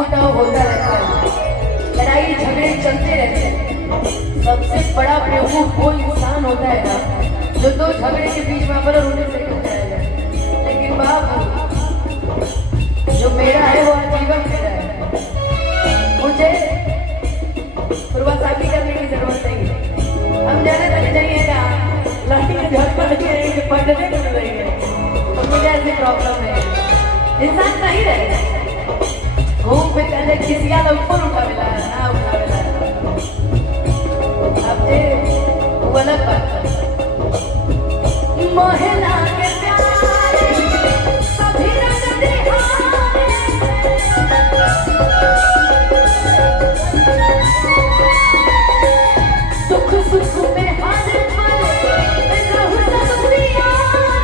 मुटाव होता रहता है, लड़ाई झगड़े चलते रहते हैं। सबसे बड़ा बेवकूफ वो इंसान होता है ना जो दो झगड़े के बीच में अपना रोने से कट जाएगा। लेकिन बाबू जो मेरा है वो आजीवन मेरा है, मुझे पूर्वासाखी करने की जरूरत नहीं है। हम जाने तक जाइएगा लड़की के झगड़ा लगे पढ़ने कर रही है तो मुझे ऐसी प्रॉब्लम है। इंसान नहीं रहेगा घूम पे पहले किसी का ऊपर उठा मिला ना उठा मिला अब जे वो अलग बात है। महिला के प्यारे सभी रंग दिहारे दुख सुख में हर पल रहु सब प्यारे